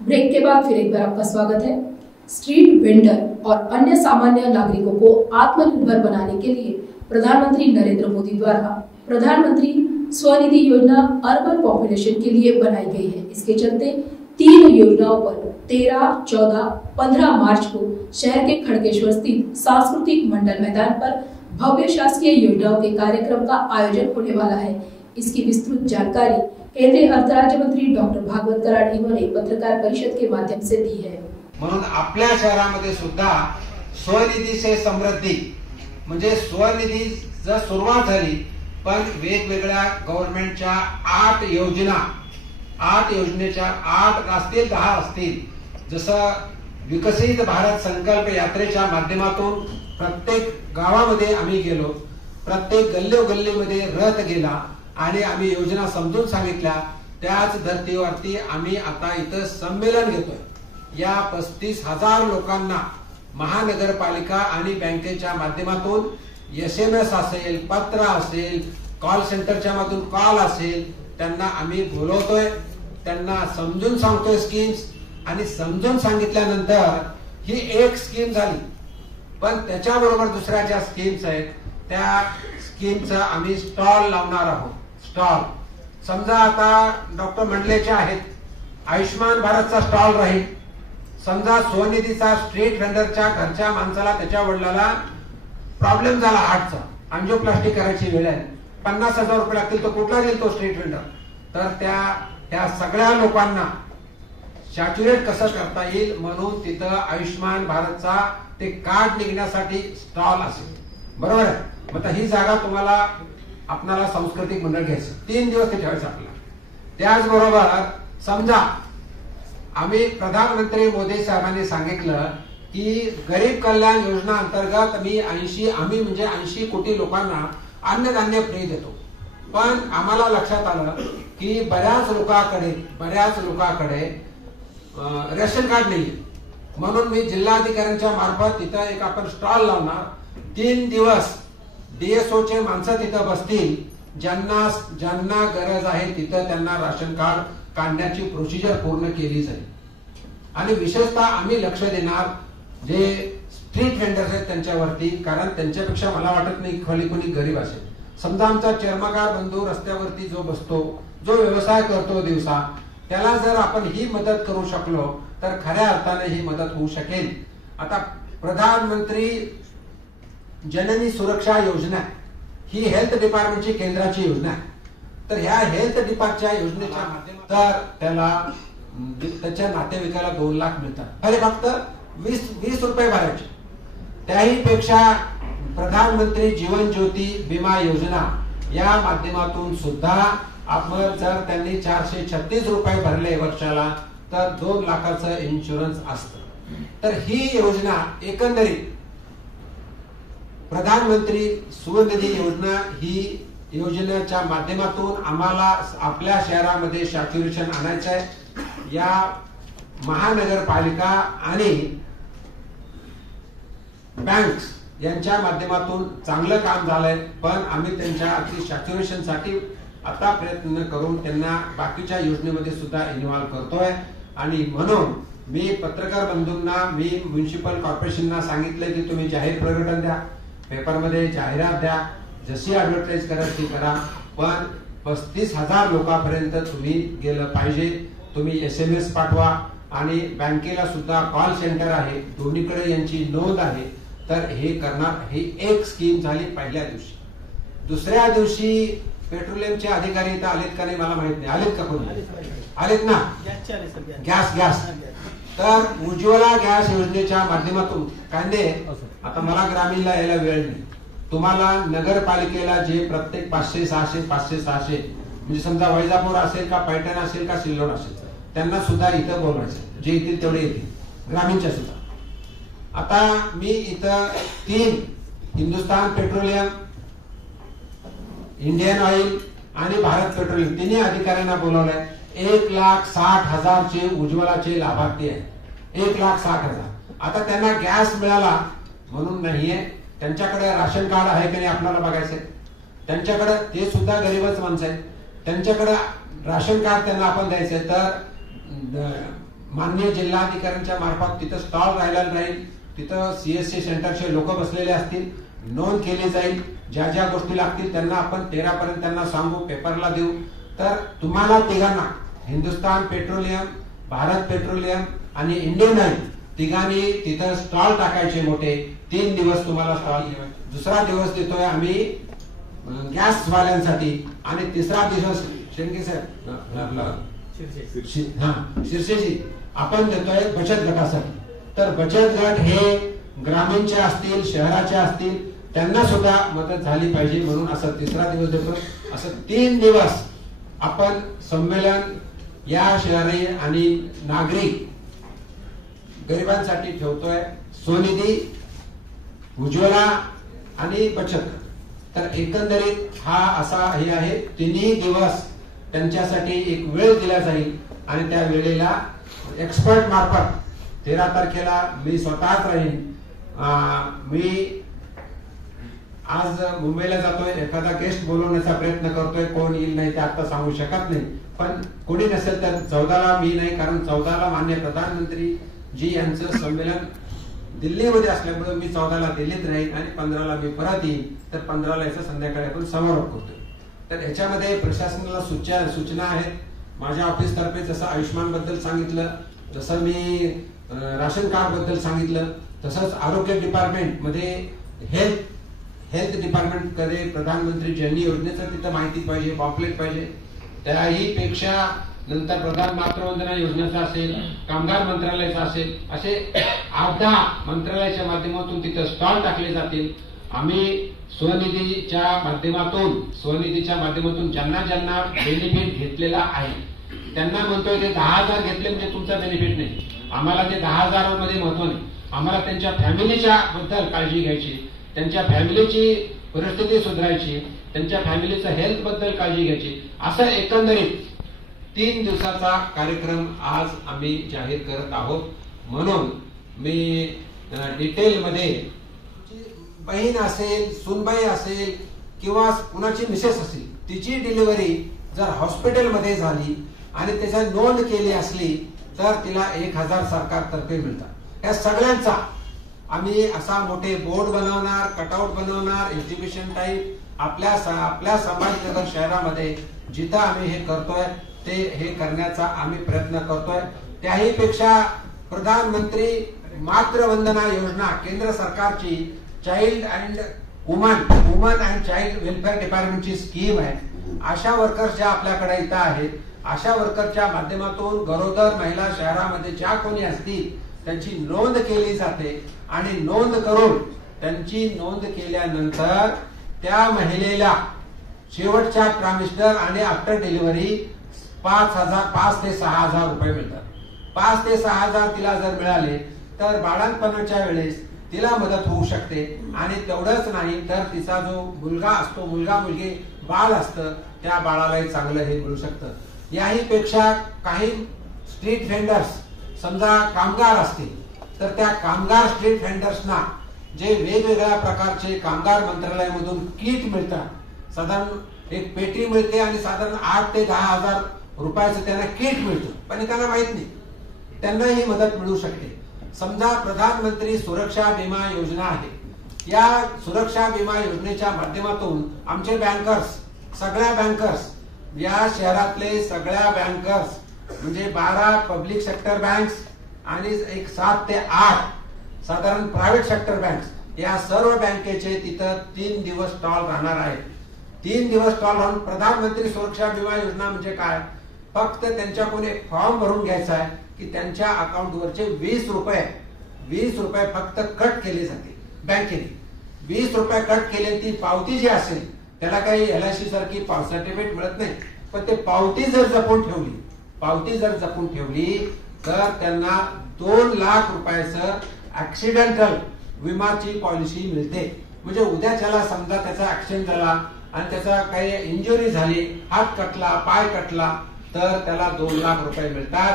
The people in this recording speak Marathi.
ब्रेक के बाद फिर एक बार आपका स्वागत है। स्ट्रीट वेंडर और अन्य सामान्य नागरिकों को आत्मनिर्भर बनाने के लिए प्रधानमंत्री नरेंद्र मोदी द्वारा प्रधानमंत्री स्वनिधि योजना अर्बन पॉपुलेशन के लिए बनाई गई है। इसके चलते 3 योजनाओं पर 13, 14, 15 मार्च को शहर के खड़गेश्वर स्थित सांस्कृतिक मंडल मैदान पर भव्य शासकीय योजनाओं के कार्यक्रम का आयोजन होने वाला है। इसकी विस्तृत जानकारी केंद्रीय अर्थ राज्य मंत्री डॉक्टर भागवत कराड यांनी पत्रकार परिषद के माध्यम से दी है। म्हणून आपल्या शहरामध्ये सुद्धा स्वनिधी से समृद्धी म्हणजे स्वनिधी जर सुरुवात झाली, पण वेगवेगळ्या गव्हर्नमेंटच्या 8 योजनेच्या 8 असतील 10 असतील, जसं विकसित भारत संकल्प यात्रेच्या माध्यमातून प्रत्येक गावामध्ये आम्ही गेलो, प्रत्येक गल्लोगल्लीमध्ये रथ गेला आणि आम्ही योजना समजून सांगितल्या। त्याच धर्तीवरती आम्ही आता इथं संमेलन घेतोय। या 35,000 लोकांना महानगरपालिका आणि बँकेच्या माध्यमातून SMS असेल, पत्र असेल, कॉल सेंटरच्या माध्यमातून कॉल असेल, त्यांना आम्ही बोलवतोय, त्यांना समजून सांगतोय स्कीम्स। आणि समजून सांगितल्यानंतर ही एक स्कीम झाली, पण त्याच्याबरोबर दुसऱ्या ज्या स्कीम्स आहेत त्या स्कीमचा आम्ही स्टॉल लावणार आहोत। स्टॉल समजा आता डॉक्टर मंडलेचे आहेत, आयुष्मान भारतचा स्टॉल राहील। समजा स्वनिधीचा स्ट्रीट वेंडरच्या घरच्या माणसाला त्याच्या वडिलाला प्रॉब्लेम झाला हार्टचा, अँजिओप्लास्टी करायची वेळ आहे, 50,000 रुपये लागतील, तो कुठला देईल तो स्ट्रीट वेंडर? तर त्या सगळ्या लोकांना सॅच्युरेट कसं करता येईल म्हणून तिथं आयुष्मान भारतचा ते कार्ड निघण्यासाठी स्टॉल असेल, बरोबर आहे? मग ही जागा तुम्हाला आपल्याला सांस्कृतिक मंडळ घ्यायचं, 3 दिवस ते ठेवायचं आपल्याला। त्याचबरोबर समजा आम्ही प्रधानमंत्री मोदी साहेबांनी सांगितलं की गरीब कल्याण योजना अंतर्गत आम्ही म्हणजे 80 कोटी लोकांना अन्नधान्य फ्री देतो। पण आम्हाला लक्षात आलं की बऱ्याच लोकांकडे रेशन कार्ड नाही, म्हणून मी जिल्हाधिकाऱ्यांच्या मार्फत तिथं एक आपण स्टॉल लावणार। 3 दिवस DSOचे माणसं तिथं बसतील, ज्यांना गरज आहे तिथं त्यांना राशन कार्ड काढण्याची प्रोसिजर पूर्ण केली जाईल। आणि विशेषतः आम्ही लक्ष देणार जे स्ट्रीट वेंडर्स आहेत त्यांच्यावरती, कारण त्यांच्यापेक्षा मला वाटत नाही कोणी गरीब असेल। समजा आमचा चर्मकार बंधू रस्त्यावरती जो बसतो, जो व्यवसाय करतो दिवसा, त्याला जर आपण ही मदत करू शकलो तर खऱ्या अर्थाने ही मदत होऊ शकेल। आता प्रधानमंत्री जननी सुरक्षा योजना ही हेल्थ डिपार्टमेंटची केंद्राची योजना आहे। तर ह्या हेल्थ डिपार्टच्या योजनेच्या माध्यमातून त्याच्या नातेवाईकाला 2 लाख मिळतात। अरे फक्त 20 रुपये भरायचे। त्याही पेक्षा प्रधानमंत्री जीवन ज्योती विमा योजना या माध्यमातून सुद्धा आपण जर त्यांनी 436 रुपये भरले वर्षाला तर 2 लाखाचं इन्शुरन्स असतं। तर ही योजना एकंदरीत प्रधानमंत्री स्वनिधी योजना ही योजनेच्या माध्यमातून आम्हाला आपल्या शहरामध्ये सॅच्युरेशन आणायचं आहे। या महानगरपालिका आणि बँक्स यांच्या माध्यमातून चांगलं काम झालंय, पण आम्ही त्यांच्या सॅच्युरेशनसाठी आता प्रयत्न करून त्यांना बाकीच्या योजनेमध्ये सुद्धा इन्व्हॉल्व करतोय। आणि म्हणून मी पत्रकार बंधूंना, मी म्युनिसिपल कॉर्पोरेशनना सांगितलंय की तुम्ही जाहीर प्रकटन द्या, पेपरमध्ये जाहिरात द्या, जशी ऍडव्हर्टाइज करा ती करा, पण 35,000 लोकांपर्यंत तुम्ही गेलं पाहिजे। तुम्ही SMS पाठवा आणि बँकेला सुद्धा कॉल सेंटर आहे, दोन्हीकडे यांची नोंद आहे। तर हे करणार, ही एक स्कीम झाली पहिल्या दिवशी। दुसऱ्या दिवशी पेट्रोलियमचे अधिकारी इथं आलेत का नाही मला माहित नाही, आलेत का कोणी? आलेत ना? गॅस तर उज्ज्वला गॅस योजनेच्या माध्यमातून कांदे, आता मला ग्रामीणला यायला वेळ नाही, तुम्हाला नगरपालिकेला जे प्रत्येक 500-600 म्हणजे समजा वैजापूर असेल का पैठण असेल का सिल्लोड असेल त्यांना सुद्धा इथं बोलवायचं, जे येतील तेवढे येतील, ग्रामीणच्या सुद्धा। आता मी इथं 3 हिंदुस्तान पेट्रोलियम, इंडियन ऑइल आणि भारत पेट्रोलियम तिन्ही अधिकाऱ्यांना बोलवलंय। 1,60,000 चे उज्ज्वलाचे लाभार्थी आहेत, 1,60,000। आता त्यांना गॅस मिळाला म्हणून नाहीये, त्यांच्याकडे राशन कार्ड आहे की नाही आपल्याला बघायचंय। त्यांच्याकडे ते सुद्धा गरीबच माणसं आहेत, त्यांच्याकडे राशन कार्ड त्यांना आपण द्यायचंय। तर माननीय जिल्हाधिकाऱ्यांच्या मार्फत तिथं स्टॉल राहिला राहील, तिथं CSC सेंटरचे लोक बसलेले असतील, नोंद केली जाईल. ज्या ज्या गोष्टी लागतील त्यांना आपण 13 पर्यंत त्यांना सांगू, पेपरला देऊ. तर तुम्हाला तिघांना हिंदुस्तान पेट्रोलियम, भारत पेट्रोलियम आणि इंडियन ऑइल तिघांनी तिथं स्टॉल टाकायचे मोठे. 3 दिवस तुम्हाला स्टॉल. दुसरा दिवस देतोय आम्ही गॅस वाल्यांसाठी आणि तिसरा दिवस शेंडगे साहेब शिरसेजी आपण देतोय बचत गटासाठी. तर बचत गट हे ग्रामीणचे असतील, शहराचे असतील, त्यांना सुद्धा मदत झाली पाहिजे म्हणून असं तिसरा दिवस देतो. असं 3 दिवस आपण संमेलन या शहरी आणि नागरिक गरिबांसाठी ठेवतोय. स्वनिधी, उज्ज्वला आणि बचत गट. तर एकंदरीत हा असा हे आहे. 3 दिवस त्यांच्यासाठी एक वेळ दिला जाईल आणि त्या वेळेला एक्सपर्ट मार्फत 13 तारखेला मी स्वतःच राहीन. मी आज मुंबईला जातोय, एखादा गेस्ट बोलवण्याचा प्रयत्न करतोय. कोण येईल नाही ते आता सांगू शकत नाही, पण कोणी नसेल तर 14ला मी नाही, कारण 14ला माननीय प्रधानमंत्री जी यांचं संमेलन दिल्लीमध्ये असल्यामुळे मी 14ला दिल्लीत राहील आणि 15ला मी परत येईन. तर 15ला याचा संध्याकाळी आपण समारोप करतोय. तर याच्यामध्ये प्रशासनाला सूचना आहेत. माझ्या ऑफिस तर्फे जसं आयुष्मान बद्दल सांगितलं, जसं मी राशन कार्ड बद्दल सांगितलं, तसंच आरोग्य डिपार्टमेंट मध्ये हेल्थ डिपार्टमेंट कडे प्रधानमंत्री जन योजनेचं तिथं माहिती पाहिजे, पॉम्पलेट पाहिजे. त्याही पेक्षा नंतर प्रधान मातृवंदना योजनेचा असेल, कामगार मंत्रालयाचा असेल, असे 8-10 मंत्रालयाच्या माध्यमातून तिथं स्टॉल टाकले जातील. आम्ही स्वनिधीच्या माध्यमातून ज्यांना बेनिफिट घेतलेला आहे त्यांना म्हणतोय ते 10,000 घेतले म्हणजे तुमचा बेनिफिट नाही. आम्हाला ते 10,000 मध्ये महत्व नाही. आम्हाला त्यांच्या फॅमिलीच्या बद्दल काळजी घ्यायची, त्यांच्या फॅमिलीची परिस्थिती सुधारायची, त्यांच्या फॅमिलीचं हेल्थ बद्दल काळजी घ्यायची. असं एकंदरीत 3 दिवसाचा कार्यक्रम आज आम्ही जाहीर करत आहोत. म्हणून मी डिटेलमध्ये बहीण असेल, सुनबाई असेल किंवा कुणाची मिसेस असेल, तिची डिलिव्हरी जर हॉस्पिटलमध्ये झाली आणि त्याचा नोंद केली असली तर तिला 1,000 सरकारतर्फे मिळतात. या सगळ्यांचा आम्ही असा मोठे बोर्ड बनवणार, कटआउट बनवणार, एक्झिबिशन टाईप आपल्या संभाजीनगर शहरामध्ये जिथं आम्ही हे करतोय ते हे करण्याचा आम्ही प्रयत्न करतोय. त्याही पेक्षा प्रधानमंत्री मातृवंदना योजना केंद्र सरकारची child and woman and child welfare डिपार्टमेंटची स्कीम आहे. आशा वर्कर्स ज्या आपल्याकडे इथं आहेत, आशा वर्करच्या माध्यमातून गरोदर महिला शहरामध्ये ज्या कोणी असतील त्यांची नोंद केली जाते आणि नोंद करून त्यांची नोंद केल्यानंतर त्या महिलेला शेवटच्या ट्रायमिस्टर आणि आफ्टर डिलिव्हरी 5 ते 6,000 रुपये मिळतात. 5 ते 6,000 तिला जर मिळाले तर बाळंतपणाच्या वेळेस तिला मदत होऊ शकते. आणि तेवढंच नाही तर तिचा जो मुलगा असतो, मुलगा मुलगी बाळ असतं, त्या बाळालाही चांगलं हे मिळू शकतं. याही पेक्षा काही स्ट्रीट व्हेंडर्स, समजा कामगार असतील तर त्या कामगार स्ट्रीट व्हेंडर्सना जे वेगवेगळ्या प्रकारचे कामगार मंत्रालयामधून किट मिळतात, साधारण एक पेटी मिळते आणि साधारण 8 ते 10,000 रुपयाचं त्यांना किट मिळतं, पण त्यांना माहित नाही, त्यांना ही मदत मिळू शकते. समजा प्रधानमंत्री सुरक्षा विमा योजना आहे. या सुरक्षा विमा योजनेच्या माध्यमातून आमचे बँकर्स, सगळ्या बँकर्स, या शहरातले सगळ्या बँकर्स म्हणजे 12 पब्लिक सेक्टर बँक्स आणि एक 7 ते 8 साधारण प्रायव्हेट सेक्टर बँक्स, या सर्व बँकेचे तिथं 3 दिवस स्टॉल राहणार आहेत. 3 दिवस स्टॉल राहून प्रधानमंत्री सुरक्षा विमा योजना म्हणजे काय, फक्त त्यांच्याकडून एक फॉर्म भरून घ्यायचा आहे की त्यांच्या अकाउंटवरचे 20 रुपये फक्त कट केले जाते बँकेने. 20 रुपये कट केले, ती पावती जी असेल त्याला काही LIC सारखी सर्टिफिकेट मिळत नाही, पण ते पावती जर जपून ठेवली तर त्यांना 2 लाख रुपयाचं ऍक्सिडेंटल विमाची पॉलिसी मिळते. म्हणजे उद्याच्याला समजा त्याचा ऍक्सिडेंट झाला आणि त्याचा काही इंजुरी झाली, हात कटला, पाय कटला, तर त्याला 2 लाख रुपये मिळतात.